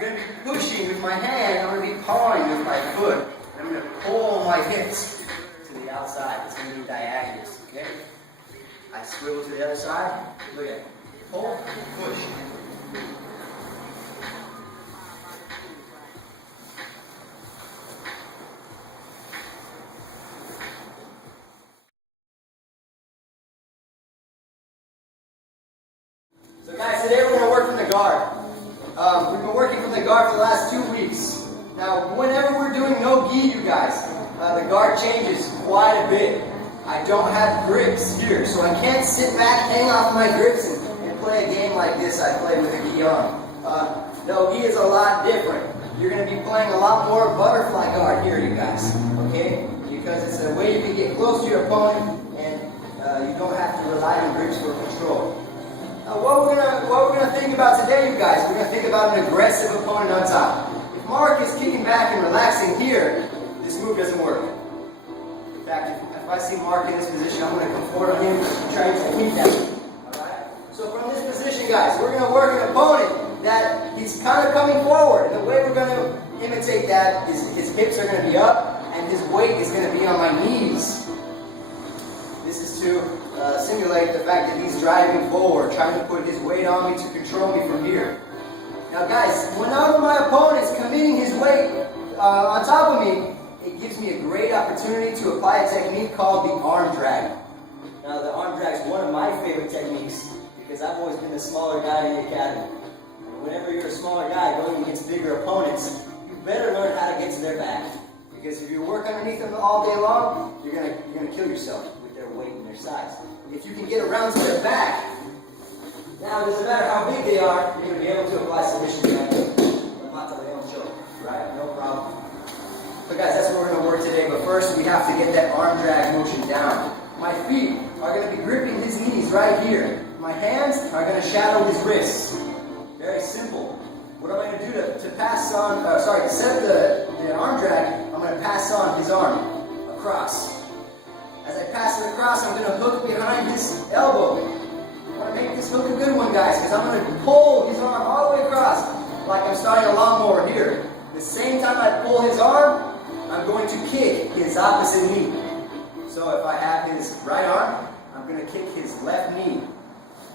going to be pushing with my hand, I'm going to be pawing with my foot. I'm going to pull my hips to the outside. It's going to be diagonals, okay? I swivel to the other side. Look at it. Pull, push. So guys, today we're going to work from the guard. We've been working from the guard for the last 2 weeks. Now, whenever we're doing no gi, you guys, the guard changes quite a bit. I don't have grips here, so I can't sit back, hang off my grips, and play a game like this I play with a gi on. No gi is a lot different. You're going to be playing a lot more butterfly guard here, you guys, okay? Because it's a way you can get close to your opponent, and you don't have to rely on grips for control. What we're gonna think about today, you guys, we're gonna think about an aggressive opponent on top. If Mark is kicking back and relaxing here, this move doesn't work. In fact, if I see Mark in this position, I'm gonna come forward on him and try to technique that. Alright? So from this position, guys, we're gonna work an opponent that he's kind of coming forward. And the way we're gonna imitate that is his hips are gonna be up and his weight is gonna be on my knees. This is to simulate the fact that he's driving forward, trying to put his weight on me to control me from here. Now guys, whenever my opponent is committing his weight on top of me, it gives me a great opportunity to apply a technique called the arm drag. Now the arm drag is one of my favorite techniques because I've always been the smaller guy in the academy. And whenever you're a smaller guy going against bigger opponents, you better learn how to get to their back. Because if you work underneath them all day long, you're gonna kill yourself with their weight and their size. If you can get around to their back, now it doesn't matter how big they are, you're going to be able to apply submission to them. Right? No problem. So guys, that's what we're going to work today, but first we have to get that arm drag motion down. My feet are going to be gripping his knees right here. My hands are going to shadow his wrists. Very simple. What I'm going to do to pass on, to set the arm drag, I'm going to pass on his arm across. As I pass it across, I'm going to hook behind his elbow. I want to make this hook a good one, guys, because I'm going to pull his arm all the way across like I'm starting a lawnmower here. The same time I pull his arm, I'm going to kick his opposite knee. So if I have his right arm, I'm going to kick his left knee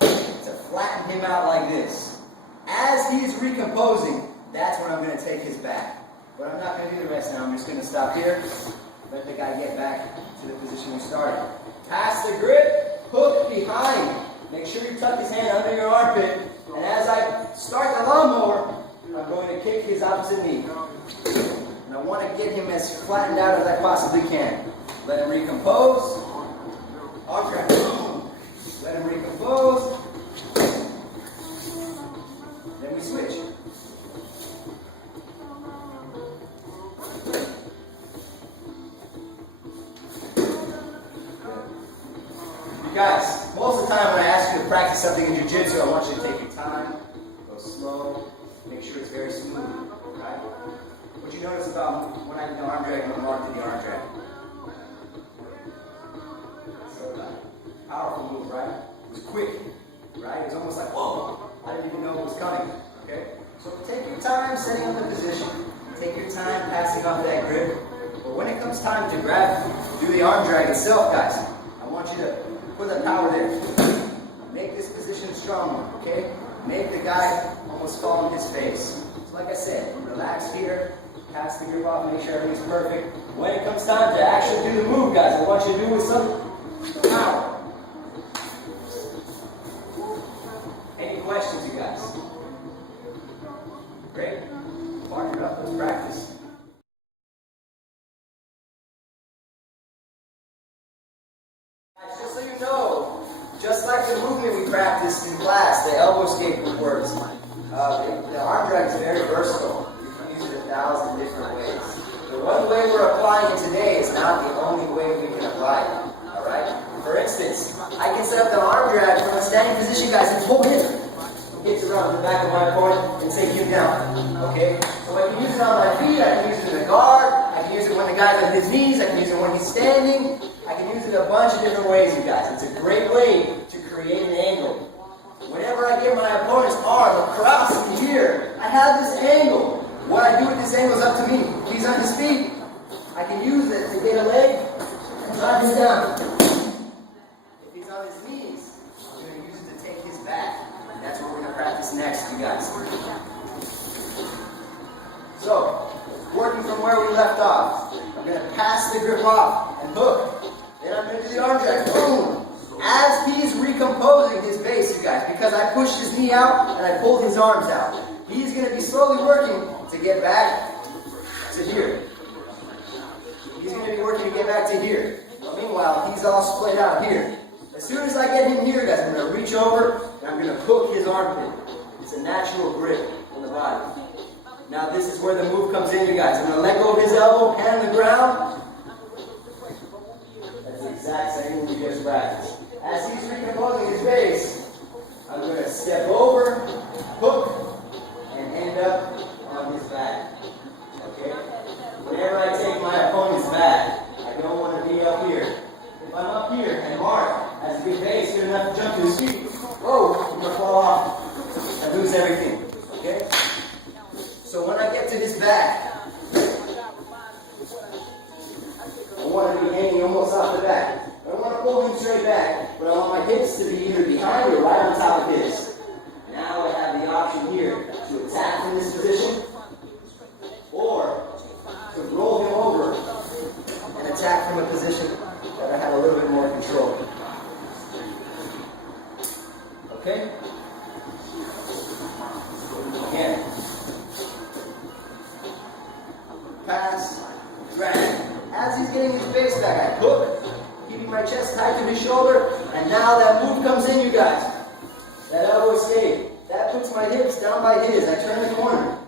to flatten him out like this. As he's recomposing, that's when I'm going to take his back. But I'm not going to do the rest now. I'm just going to stop here. Let the guy get back to the position we started. Pass the grip, hook behind. Make sure you tuck his hand under your armpit. And as I start the lawnmower, I'm going to kick his opposite knee. And I want to get him as flattened out as I possibly can. Let him recompose. Arm drag. Let him recompose. Then we switch. Guys, most of the time when I ask you to practice something in Jiu Jitsu, I want you to take your time, go slow, make sure it's very smooth, right? What you notice about when I did the arm drag and when Mark did the arm drag? So powerful move, right? It was quick, right? It was almost like, whoa, I didn't even know it was coming, okay? So take your time setting up the position, take your time passing off that grip, but when it comes time to do the arm drag itself, guys, I want you to put that power there. Make this position stronger, okay? Make the guy almost fall on his face. So like I said, relax here, pass the grip off, make sure everything's perfect. When it comes time to actually do the move, guys, I want you to do it with some power. Any questions, you guys? Great. Partner up, let's practice. Just so you know, just like the movement we practiced in class, the elbow escape works. The arm drag is very versatile. You can use it 1,000 different ways. The one way we're applying it today is not the only way we can apply it. Alright? For instance, I can set up the arm drag from a standing position, guys, and pull him. Kicks around the back of my opponent and take you down. Okay? So I can use it on my feet, I can use it in the guard, I can use it when the guy's on his knees, I can use it when he's standing. I can use it a bunch of different ways, you guys. It's a great way to create an angle. Whenever I get my opponent's arm across here, I I have this angle. What I do with this angle is up to me. If he's on his feet, I can use it to get a leg and drive him down. If he's on his knees, I'm going to use it to take his back. And that's what we're going to practice next, you guys. So, working from where we left off. I'm going to pass the grip off and hook. Then I'm going to do the arm drag. Boom! As he's recomposing his base, you guys, because I pushed his knee out and I pulled his arms out. He's going to be slowly working to get back to here. He's going to be working to get back to here. But meanwhile, he's all split out here. As soon as I get him here, guys, I'm going to reach over and I'm going to hook his armpit. It's a natural grip on the body. Now this is where the move comes in, you guys. I'm going to let go of his elbow, hand on the ground. That's the exact same move we just practiced. As he's recomposing his base, I'm going to step over, hook, and end up on his back. Okay? Whenever I take my opponent's back, I don't want to be up here. If I'm up here and Mark has a good base, good enough to jump to his feet, whoa, I'm going to fall off and lose everything. Okay? So when I get to his back, I want to be hanging almost off the back. I don't want to pull him straight back, but I want my hips to be either behind or right on top of his. Now I have the option here to attack from this position, or to roll him over and attack from a position that I have a little bit more control. Okay? Again. Pass, drag. As he's getting his base back, I hook, keeping my chest tight to his shoulder, and now that move comes in, you guys. That elbow escape. That puts my hips down by his. I turn the corner.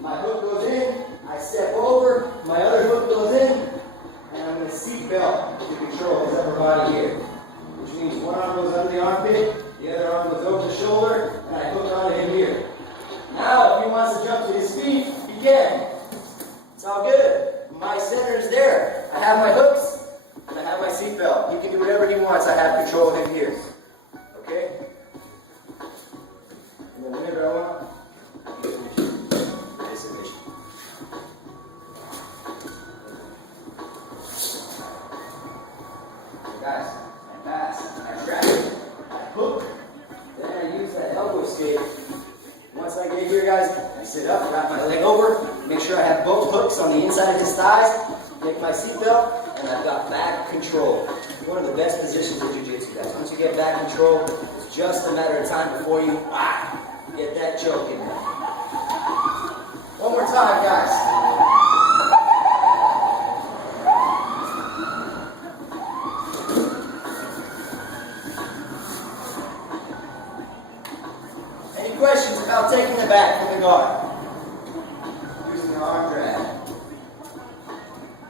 My hook goes in, I step over, my other hook goes in, and I'm going to seat belt to control his upper body here. Which means one arm goes under the armpit, the other arm goes over the shoulder, and I hook onto him here. Now, if he wants to jump to his feet, he can. It's all good. My center is there. I have my hooks, and I have my seat belt. He can do whatever he wants. I have control of him here. Okay? And then whenever I want, submission. So guys, I pass, I drag, I hook, then I use that elbow escape. Once I get here, guys, I sit up, wrap my leg over, make sure I have both hooks on the inside of his thighs, make my seatbelt, and I've got back control. One of the best positions in Jiu-Jitsu, guys. Once you get back control, it's just a matter of time before you get that choke in there. One more time, guys. Any questions about taking the back from the guard? Using the arm drag.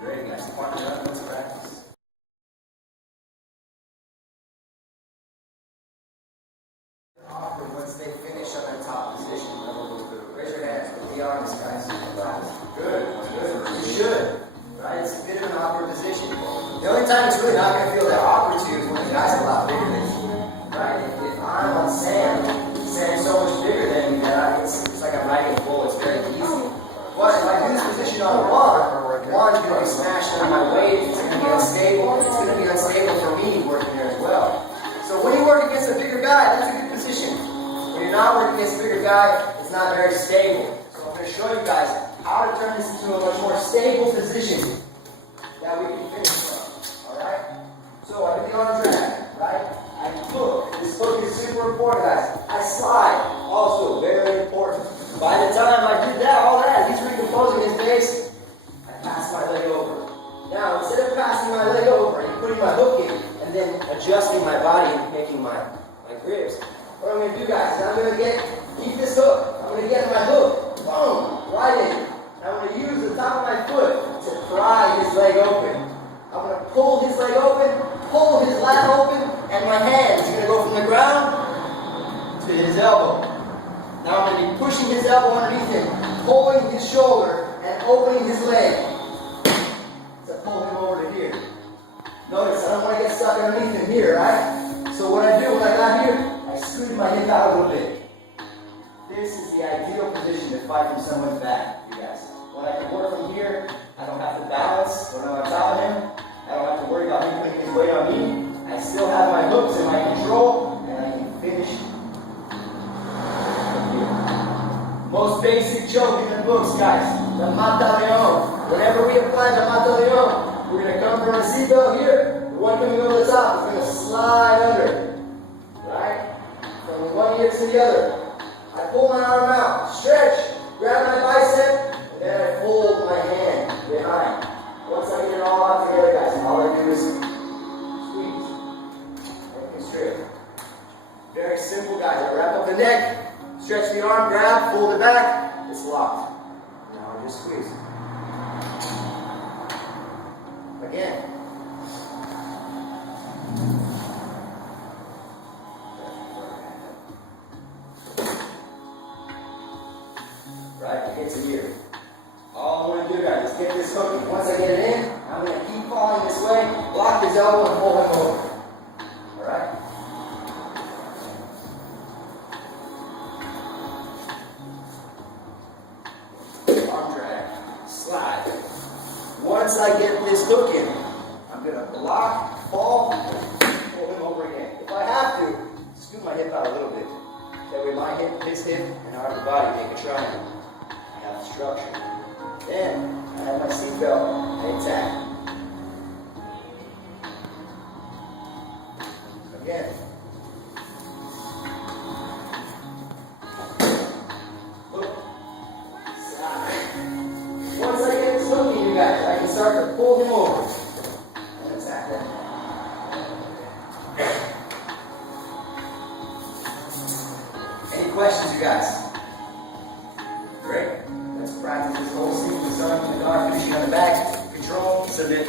Great, guys. Partner up, let's practice. Offer once they finish on that top position. Raise your hands. Be honest, guys. Good. You should. Right? It's a bit of an awkward position. The only time it's really not going to feel that awkward to you is when the guy's a lot bigger than you. Right? If I'm on sand, sand's so much bigger than me that it's like I'm riding a bull. It's very easy. But if I do this position on one's going to be smashing on my weight. It's going to be unstable. It's going to be unstable for me working there as well. So when you work against a bigger guy, that's a good position. When you're not working against a bigger guy, it's not very stable. So I'm going to show you guys how to turn this into a much more stable position that we can finish from. Alright? So I do the arm drag, right? I hook. This hook is super important, guys. I slide. Also very important. By the time I did that, all that, he's recomposing his base. I pass my leg over. Now, instead of passing my leg over and putting my hook in, and then adjusting my body and making my grips, what I'm going to do, guys, is I'm going to keep this hook. I'm going to get my hook. Boom! Right in. And I'm going to use the top of my foot to pry his leg open. I'm going to pull his leg open, pull his lat open, and my hand is going to go from the ground to his elbow. Now I'm going to be pushing his elbow underneath him, pulling his shoulder, and opening his leg to pull him over to here. Notice, I don't want to get stuck underneath him here, right? So what I do when I got here, I squeeze my hip out a little bit. This is the ideal position to fight from someone's back, you guys. When I can work from here, I don't have to balance when I'm on top of him. I don't have to worry about him putting his weight on me. I still have my hooks in my control, and I can finish from here. Most basic choke in the books, guys. The Mata Leon. Whenever we apply the Mata Leon, we're going to come from the seatbelt here. The one coming over the top is going to slide under. Right? From one ear to the other. I pull my arm out, stretch, grab my bicep, and then I fold my hand behind. Once I get it all out together, guys, all I do is squeeze. Okay, straight. Very simple, guys. I wrap up the neck, stretch the arm, grab, fold it back, it's locked. Now I just squeeze. Again. Right, it gets in here. All I want to do, guys, is get this hooking. Once I get it in, I'm going to keep falling this way, lock his elbow, and pull him over. Alright? Arm drag, slide. Once I get this hook in, I'm going to block, fall, pull him over again. If I have to, scoot my hip out a little bit. That way my hip, his hip, and our upper body make a triangle. I have the structure. Then, I have my seatbelt, I attack. Again. Look. Slide. Once I get this hooking, you guys, I can start to pull him over. And attack that. Any questions, you guys? Great. Let's practice this whole sequence, starting with the guard, finishing on the back, control, submit.